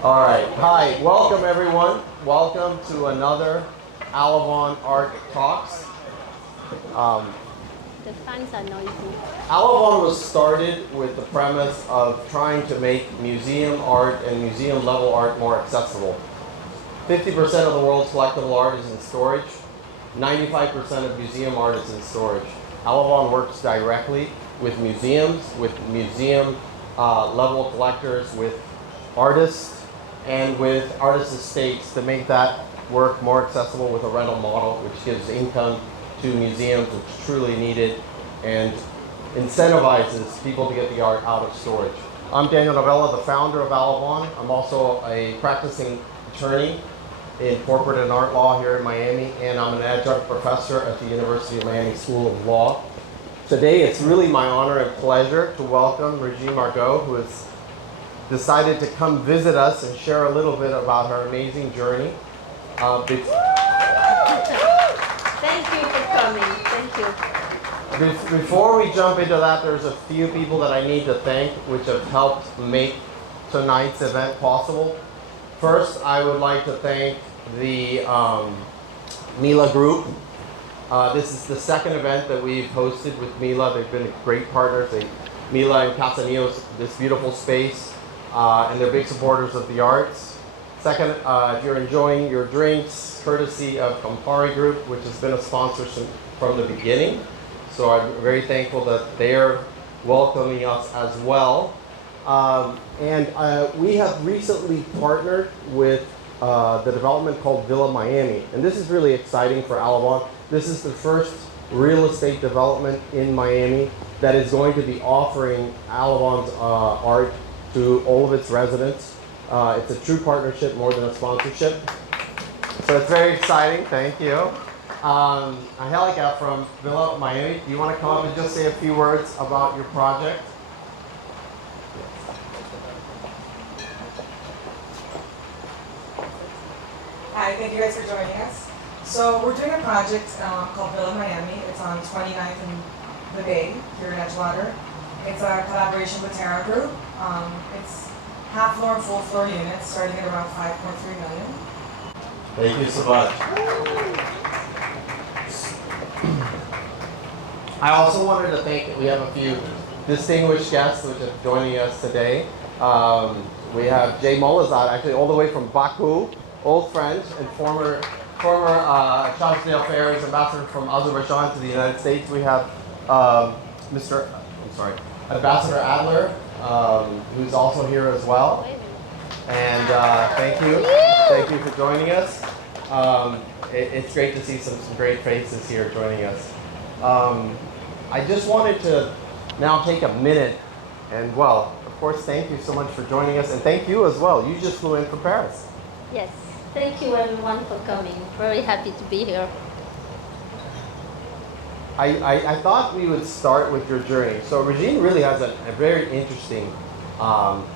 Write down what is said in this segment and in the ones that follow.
All right. Hi. Welcome, everyone. Welcome to another Alevon Art Talks. The fans are noisy. Alevon was started with the premise of trying to make museum art and museum level art more accessible. 50% of the world's collectible art is in storage. 95% of museum art is in storage. Alevon works directly with museums, with museum level collectors, with artists, and with artist estates to make that work more accessible with a rental model, which gives income to museums, which is truly needed, and incentivizes people to get the art out of storage. I'm Daniel Novela, the founder of Alevon. I'm also a practicing attorney in corporate and art law here in Miami, and I'm an adjunct professor at the University of Miami School of Law. Today, it's really my honor and pleasure to welcome Régine Mahaux, who has decided to come visit us and share a little bit about her amazing journey. Thank you for coming. Thank you. Before we jump into that, there's a few people that I need to thank which have helped make tonight's event possible. First, I would like to thank the Mila Group. This is the second event that we've hosted with Mila. They've been great partners. Mila and Casa Neos, this beautiful space, and they're big supporters of the arts. Second, if you're enjoying your drinks, courtesy of Campari Group, which has been a sponsor from the beginning. So I'm very thankful that they're welcoming us as well. We have recently partnered with the development called Villa Miami. And this is really exciting for Alevon. This is the first real estate development in Miami that is going to be offering Alevon's art to all of its residents. It's a true partnership more than a sponsorship. So it's very exciting, thank you. Angelica from Villa Miami, do you want to come up and just say a few words about your project? Hi, thank you guys for joining us. So we're doing a project called Villa Miami. It's on 29th and the Bay here in Edgewater. It's a collaboration with Terra Group. It's half floor and full floor units starting at around 5.3 million. Thank you so much. I also wanted to thank, we have a few distinguished guests which are joining us today. We have Jay Molazad, actually all the way from Baku, old friend and former charge d'affaires ambassador from Azerbaijan to the United States. We have Ambassador Adler, who's also here as well. And thank you for joining us. It's great to see some great faces here joining us. I just wanted to now take a minute and, well, of course, thank you so much for joining us, and thank you as well. You just flew in from Paris. Yes. Thank you everyone for coming. Very happy to be here. I thought we would start with your journey. So Régine really has a very interesting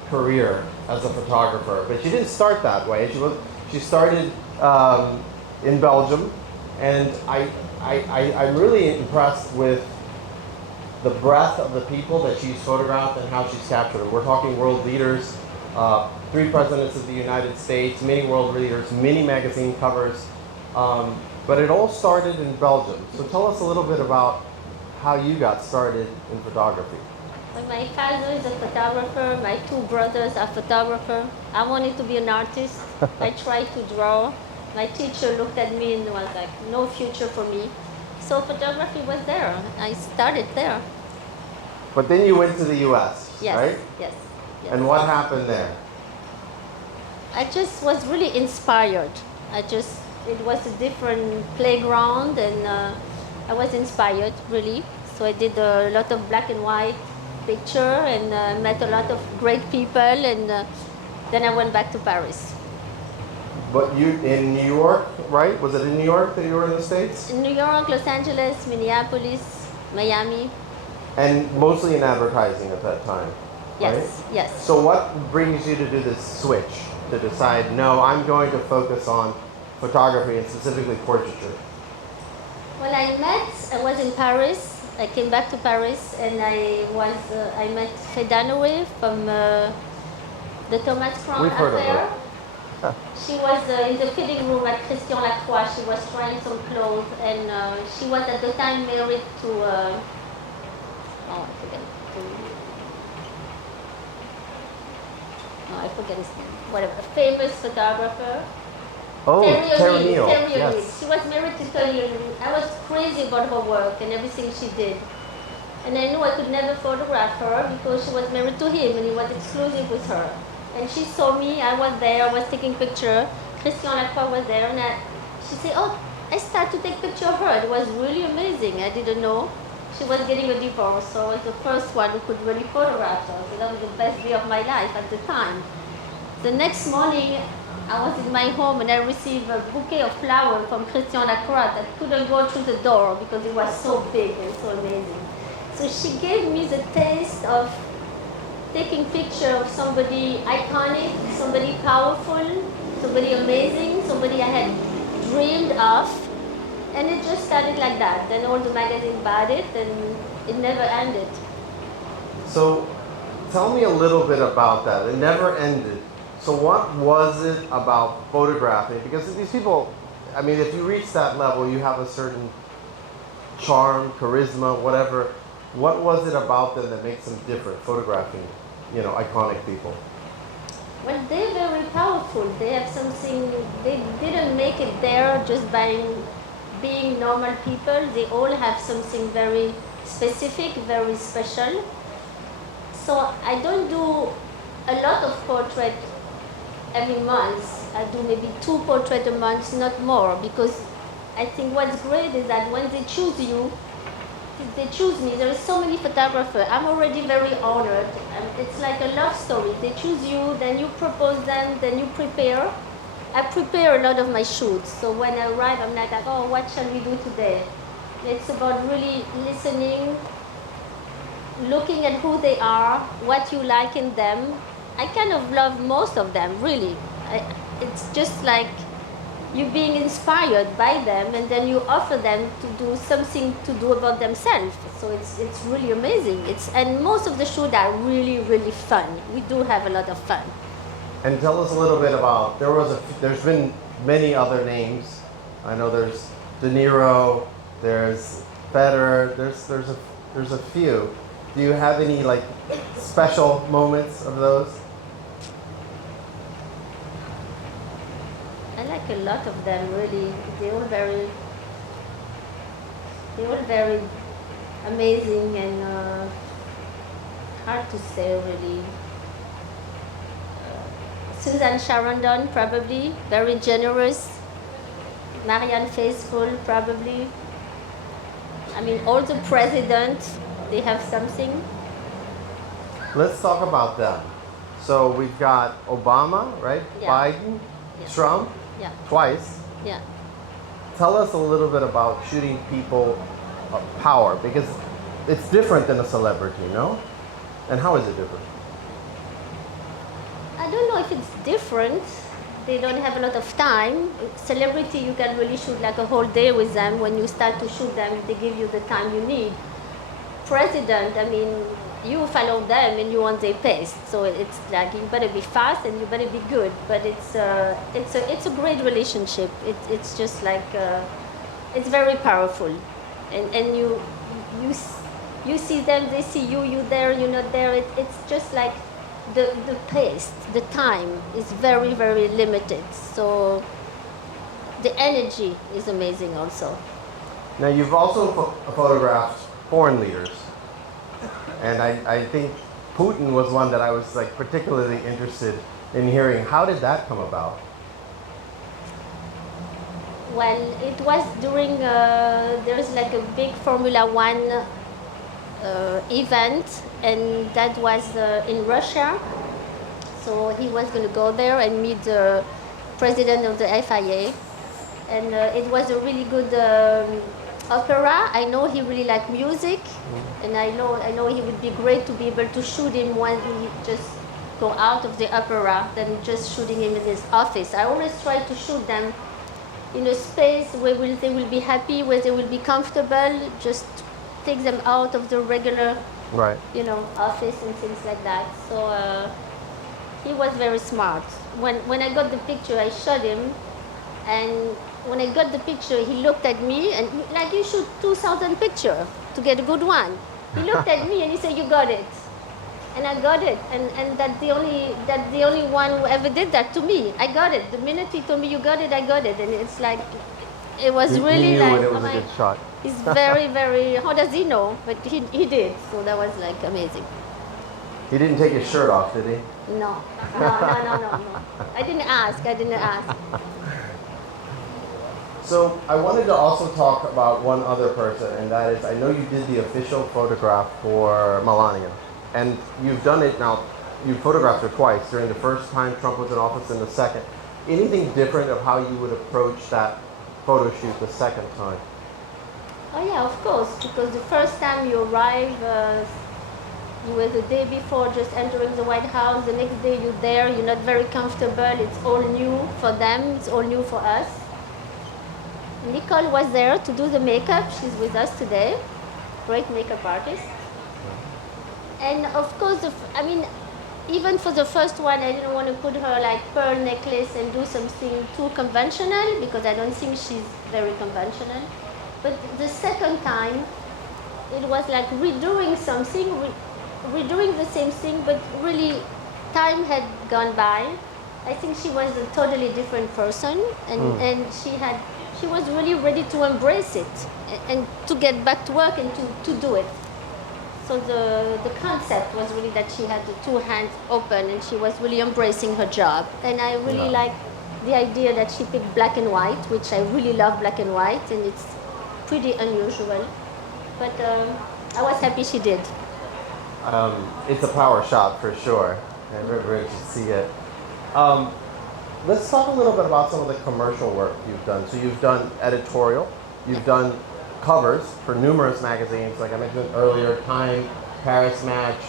career as a photographer, but she didn't start that way. She started in Belgium, and I'm really impressed with the breadth of the people that she's photographed and how she's captured them. We're talking world leaders, 3 presidents of the United States, many world leaders, many magazine covers, but it all started in Belgium. So tell us a little bit about how you got started in photography. Well, my father is a photographer. My 2 brothers are photographers. I wanted to be an artist. I tried to draw. My teacher looked at me and was like, no future for me. So photography was there. I started there. But then you went to the US, Yes, right? yes. And what happened there? I just was really inspired. It was a different playground, and I was inspired, really. So I did a lot of black and white picture and met a lot of great people, and then I went back to Paris. But you in New York, right? Was it in New York that you were in the States? In New York, Los Angeles, Minneapolis, Miami. And mostly in advertising at that time, Yes, right? yes. So what brings you to do this switch, to decide, no, I'm going to focus on photography and specifically portraiture? Well, I was in Paris. I came back to Paris, and I met Faye Dunaway from The Thomas Crown We've heard of affair. her. She was in the fitting room at Christian Lacroix. She was trying some clothes, and she was at the time married to, I forget. I forget his name. Whatever, a famous photographer. Oh, Terry Neal. Terry O'Neill. Yes. She was married to Terry O'Neill. I was crazy about her work and everything she did. And I knew I could never photograph her because she was married to him and he was exclusive with her. And she saw me, I was there, I was taking picture. Christian Lacroix was there, and she said, oh, I started to take picture of her. It was really amazing. I didn't know. She was getting a divorce, so I was the first one who could really photograph her. So that was the best day of my life at the time. The next morning, I was in my home and I received a bouquet of flowers from Christian Lacroix that couldn't go through the door because it was so big and so amazing. So she gave me the taste of taking picture of somebody iconic, somebody powerful, somebody amazing, somebody I had dreamed of. And it just started like that. Then all the magazines bought it and it never ended. So tell me a little bit about that. It never ended. So what was it about photographing? Because these people, I mean, if you reach that level, you have a certain charm, charisma, whatever. What was it about them that makes them different, photographing, iconic people? Well, they're very powerful. They have something, they didn't make it there just by being normal people. They all have something very specific, very special. So I don't do a lot of portraits every month. I do maybe 2 portraits a month, not more, because I think what's great is that when they choose you, they choose me. There are so many photographers. I'm already very honored. It's like a love story. They choose you, then you propose them, then you prepare. I prepare a lot of my shoots. So when I arrive, I'm like, oh, what shall we do today? It's about really listening, looking at who they are, what you like in them. I kind of love most of them, really. It's just like you being inspired by them, and then you offer them to do something to do about themselves. So it's really amazing. And most of the shoots are really, really fun. We do have a lot of fun. And tell us a little bit about, there's been many other names. I know there's De Niro, there's Federer, there's a few. Do you have any like special moments of those? I like a lot of them, really. They're all very amazing and hard to say, really. Susan Sarandon, probably, very generous. Marianne Faithfull, probably. I mean, all the presidents, they have something. Let's talk about them. So we've got Obama, right? Yeah. Biden, Yeah. Trump, Yeah, twice. yeah. Tell us a little bit about shooting people of power, because it's different than a celebrity, no? And how is it different? I don't know if it's different. They don't have a lot of time. Celebrity, you can really shoot like a whole day with them. When you start to shoot them, they give you the time you need. President, I mean, you follow them and you want their pace. So it's like you better be fast and you better be good. But it's a great relationship. It's just like it's very powerful, and you see them, they see you. You there, you're not there. It's just like the pace, the time is very, very limited. So the energy is amazing also. Now you've also photographed foreign leaders, and I think Putin was one that I was like particularly interested in hearing. How did that come about? Well, it was during there is like a big Formula One event, and that was in Russia. So he was going to go there and meet the president of the FIA, and it was a really good opera. I know he really liked music, and I know he would be great to be able to shoot him when he just go out of the opera than just shooting him in his office. I always try to shoot them in a space where they will be happy, where they will be comfortable. Just take them out of the regular, Right. office and things like that. So he was very smart. When I got the picture, I showed him, and when I got the picture, he looked at me and like you shoot 2,000 pictures to get a good one. He looked at me and he said, "You got it," and I got it, and that's the only one who ever did that to me. I got it. The minute he told me you got it, I got it, and it's like it was You really knew like when it was a good shot. he's very very. How does he know? But he did. So that was like amazing. He didn't take his shirt off, did he? No. I didn't ask. So I wanted to also talk about one other person, and that is, I know you did the official photograph for Melania, and you've done it now. You photographed her twice, during the first time Trump was in office and the second. Anything different of how you would approach that photo shoot the second time? Oh yeah, of course, because the first time you arrive, you were the day before just entering the White House. The next day you're there, you're not very comfortable. It's all new for them, it's all new for us. Nicole was there to do the makeup. She's with us today, great makeup artist. And of course, even for the first one, I didn't want to put her like pearl necklace and do something too conventional because I don't think she's very conventional. But the second time, it was like redoing something, redoing the same thing, but really time had gone by. I think she was a totally different person, and she was really ready to embrace it and to get back to work and to do it. So the concept was really that she had the two hands open and she was really embracing her job. And I really like the idea that she picked black and white, which I really love black and white, and it's pretty unusual. But I was happy she did. It's a power shot for sure. I'm very rich to see it. Let's talk a little bit about some of the commercial work you've done. So you've done editorial, you've done covers for numerous magazines, like I mentioned earlier, Time, Paris Match,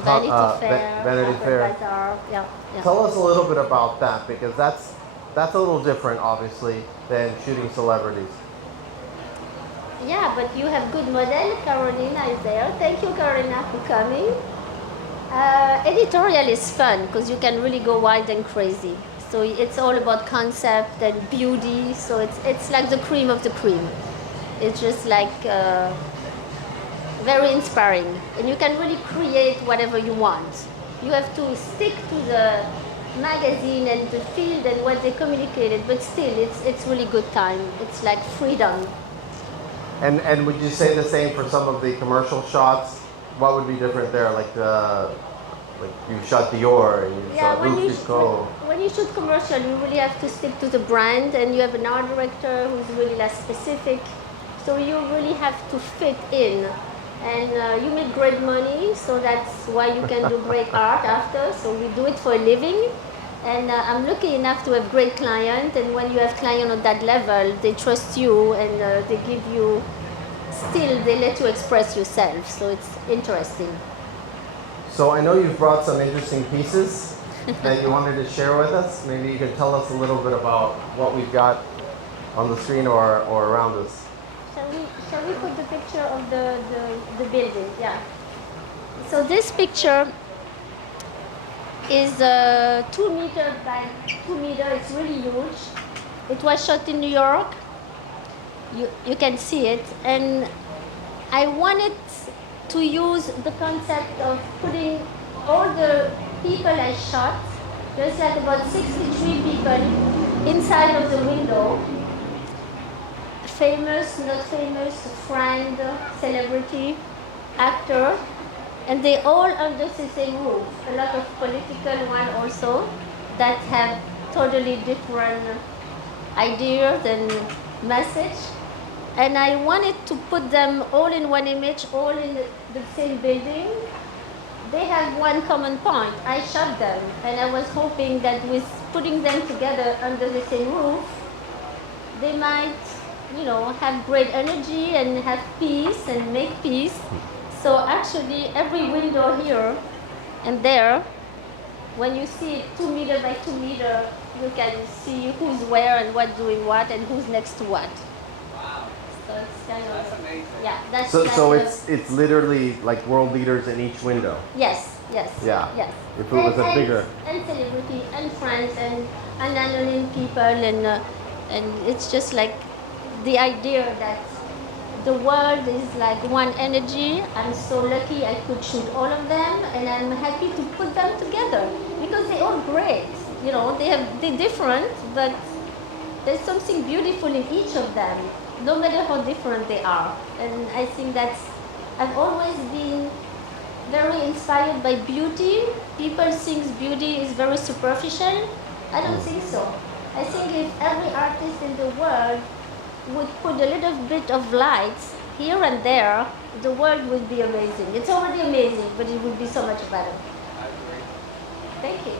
Vanity Fair, Vanity Fair. Bazaar. Yeah. Tell us a little bit about that, because that's a little different, obviously, than shooting celebrities. Yeah, but you have good model. Carolina is there. Thank you, Carolina, for coming. Editorial is fun because you can really go wild and crazy. So it's all about concept and beauty. So it's like the cream of the cream. It's just like very inspiring, and you can really create whatever you want. You have to stick to the magazine and the field and what they communicated, but still, it's really good time. It's like freedom. And would you say the same for some of the commercial shots? What would be different there? Like you shot Dior and you shot Rouge. When you shoot commercial, you really have to stick to the brand, and you have an art director who's really less specific. So you really have to fit in, and you make great money, so that's why you can do great art after. So we do it for a living, and I'm lucky enough to have great clients. And when you have clients on that level, they trust you, and they give you. Still, they let you express yourself. So it's interesting. So I know you've brought some interesting pieces that you wanted to share with us. Maybe you could tell us a little bit about what we've got on the screen or around us. Shall we put the picture of the building? Yeah. So this picture is 2 meters by 2 meters. It's really huge. It was shot in New York. You can see it. And I wanted to use the concept of putting all the people I shot, there's like about 63 people inside of the window. Famous, not famous, friend, celebrity, actor, and they all under the same roof. A lot of political one also that have totally different ideas and message. And I wanted to put them all in one image, all in the same building. They have one common point. I shot them, and I was hoping that with putting them together under the same roof, they might have great energy and have peace and make peace. So actually every window here and there, when you see 2 meter by 2 meter, you can see who's where and what doing what and who's next to what. Wow. So it's kind of, That's amazing. yeah, that's So like it's literally like world leaders in each window. Yes, Yes. Yeah. Yes. If it was a bigger. And celebrity and friends and anonymous people and it's just like the idea that the world is like one energy. I'm so lucky I could shoot all of them, and I'm happy to put them together because they're all great. You know, they're different, but there's something beautiful in each of them, no matter how different they are. And I think I've always been very inspired by beauty. People think beauty is very superficial. I don't think so. I think if every artist in the world would put a little bit of light here and there, the world would be amazing. It's already amazing, but it would be so much better. I agree. Thank you.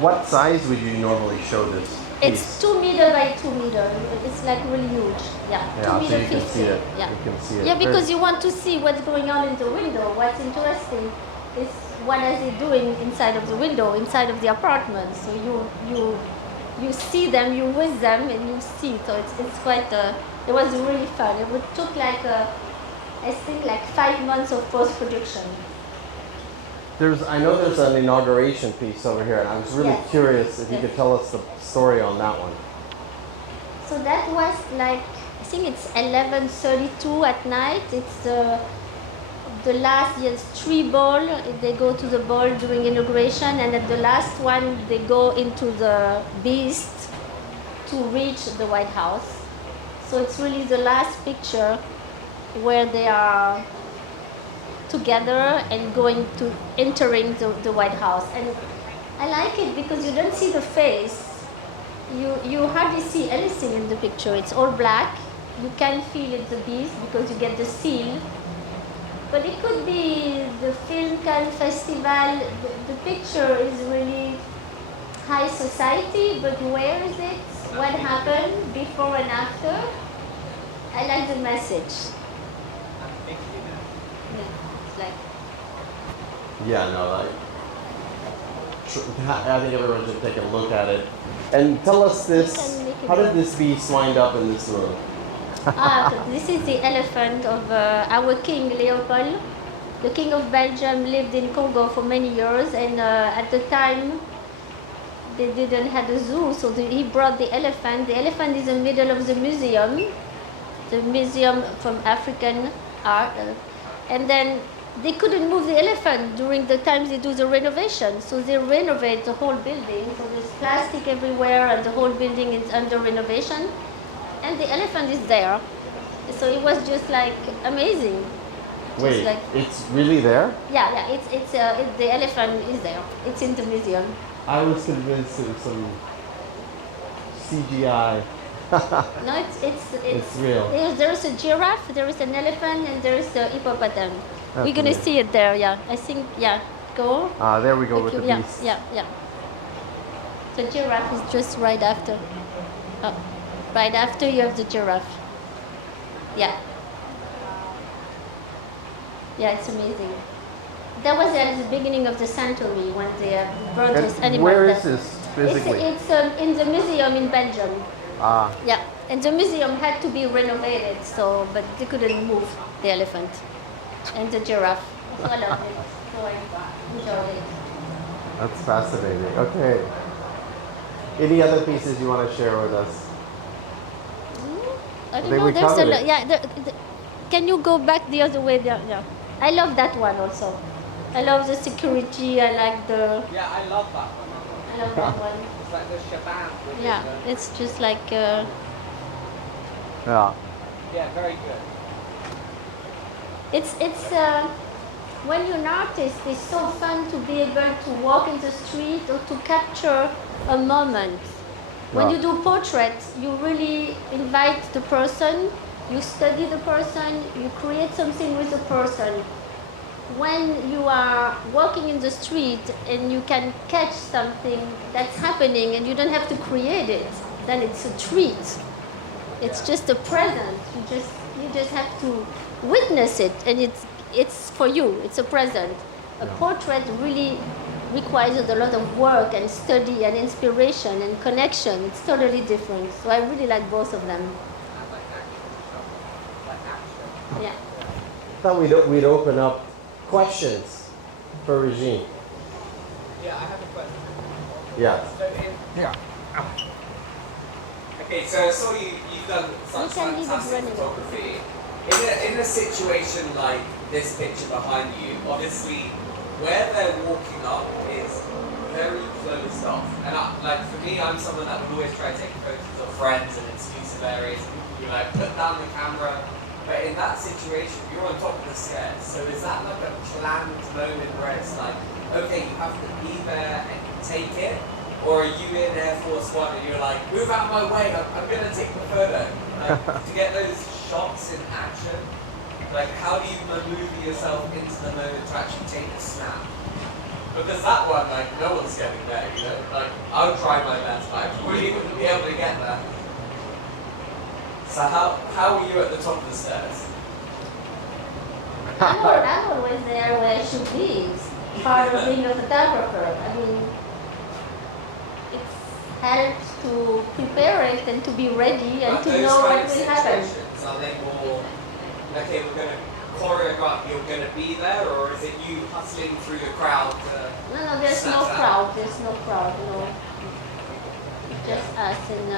What size would you normally show this piece? It's 2 meter by 2 meter. It's like really huge. Yeah, Yeah, 2 so meter you can 50. see it. Yeah. You can see it. Yeah, because you want to see what's going on in the window. What's interesting is what are they doing inside of the window, inside of the apartment. So you see them, you with them, and you see. So it's quite. It was really fun. It would took like I think like 5 months of post production. I know there's an inauguration piece over here, and I was really Yes. curious if you Yes. could tell us the story on that one. So that was like, I think it's 11:32 at night. It's the last, yes, 3 ball. They go to the ball during inauguration, and at the last one, they go into the beast to reach the White House. So it's really the last picture where they are together and going to entering the White House. And I like it because you don't see the face. You hardly see anything in the picture. It's all black. You can feel it's the beast because you get the seal. But it could be the Film Cannes Festival. The picture is really high society, but where is it? What happened before and after? I like the message. Yeah, it's like, Yeah, no, I think everyone should take a look at it. And tell us this, can make it how did work. this beast wind up in this room? This is the elephant of our king Leopold. The king of Belgium lived in Congo for many years, and at the time they didn't have a zoo, so he brought the elephant. The elephant is in the middle of the museum from African art, and then they couldn't move the elephant during the times they do the renovation, so they renovate the whole building. So there's plastic everywhere, and the whole building is under renovation. And the elephant is there, so it was just like amazing. Just Wait, like, it's really there? yeah, the elephant is there. It's in the museum. I was convinced it was some CGI. No, it's real. There's a giraffe, there is an elephant, and there is a hippopotamus. That's We're gonna amazing. see it there. Yeah, I think. Yeah, go. There we go with the yeah, beast. yeah. The giraffe is just right after. Oh, right after you have the giraffe. Yeah. Yeah, it's amazing. That was at the beginning of the century when they brought And those animals. where there. is this physically? It's in the museum in Belgium. Ah, Yeah, and the museum had to be renovated, so but they couldn't move the elephant and the giraffe. So I loved it. So I enjoyed it. that's fascinating. Okay. Any other pieces you want to share with us? I don't think know. we There's a covered lot. it. Yeah. Can you go back the other way? Yeah. I love that one also. I love the security. I like the. Yeah, I love that one. I love that one. It's like the shabam. Which Yeah. is It's just like. Yeah. yeah, very good. It's when you're an artist, it's so fun to be able to walk in the street or to capture a moment. When Yeah. you do portraits, you really invite the person, you study the person, you create something with the person. When you are walking in the street and you can catch something that's happening and you don't have to create it, then it's a treat. It's just a present. You just have to witness it, and it's for you. It's a present. A portrait really requires a lot of work and study and inspiration and connection. It's totally different. So I really like both of them. I like action shots. Like action. Yeah. Thought we'd open up Questions for Régine? Yeah, I have a question. Yes. So in, Yeah. okay, so I saw you've done such can leave it fantastic running. photography. In a situation like this picture behind you, obviously where they're walking up is very closed off. And for me, I'm someone that would always try to take photos of friends in exclusive areas. You like put down the camera. But in that situation, you're on top of the stairs. So is that like a planned moment where it's like, okay, you have to be there and take it? Or are you in Air Force One and you're like, move out of my way, I'm going to take the photo? Like, to get those shots in action, like how do you maneuver yourself into the moment to actually take a snap? Because that one, like, no one's getting there, you know? Like, I would try my best, but I really wouldn't be able to get there. So how are you at the top of the stairs? I'm always there where I should be. It's part of being a photographer. I mean, it helps to prepare it and to be ready and But to those know kind what of will happen. situations, are they more, okay, we're going to choreograph, you're going to be there, or is it you hustling through the crowd to No, there's snap no that? crowd. There's no crowd, no. Just us and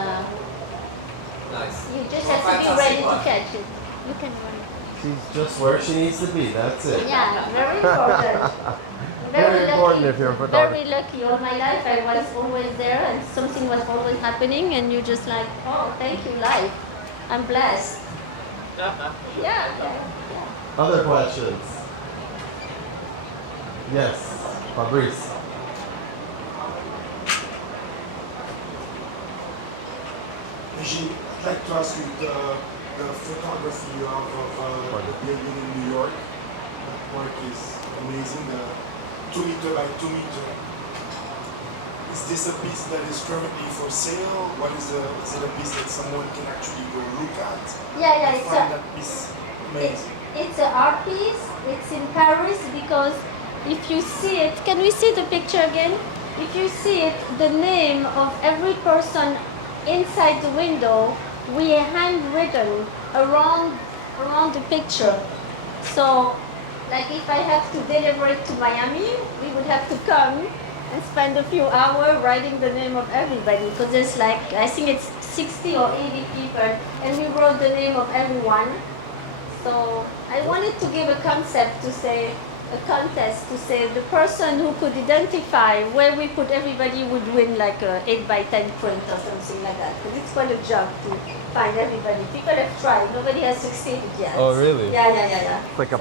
Nice. you just Well, have to be fantastic ready to work. catch it. You can run. She's just where she needs to be. That's it. Yeah, very important. Very important if you're a photographer. Very lucky. All my life I was always there and something was always happening and you just like, oh, thank you, life. I'm blessed. Yeah. Other questions? Yes, Fabrice. Régine, I'd like to ask you the photography of the building in New York. That work is amazing. The 2 meter by 2 meter. Is this a piece that is currently for sale? Is it a piece that someone can actually go look at? Yeah, I find that piece amazing. It's an art piece. It's in Paris because if you see it, can we see the picture again? If you see it, the name of every person inside the window, we handwritten around the picture. So, like if I have to deliver it to Miami, we would have to come and spend a few hours writing the name of everybody because there's like, I think it's 60 or 80 people and we wrote the name of everyone. So I wanted to give a concept to say, a contest to say the person who could identify where we put everybody would win like a 8 by 10 print or something like that. Because it's quite a job to find everybody. People have tried, nobody has succeeded yet. Oh, really? Yeah. It's like a,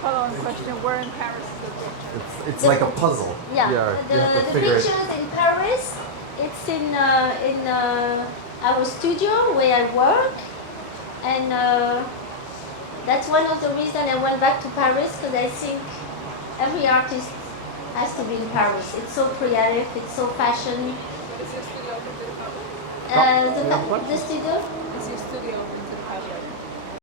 Follow-on question, where in Paris is the picture? it's like a puzzle. Yeah, you have to the figure it. pictures in Paris, it's in our studio where I work, and that's one of the reasons I went back to Paris because I think every artist has to be in Paris. It's so creative, it's so fashion. Is your studio open to the public? The studio? Is your studio open to the public?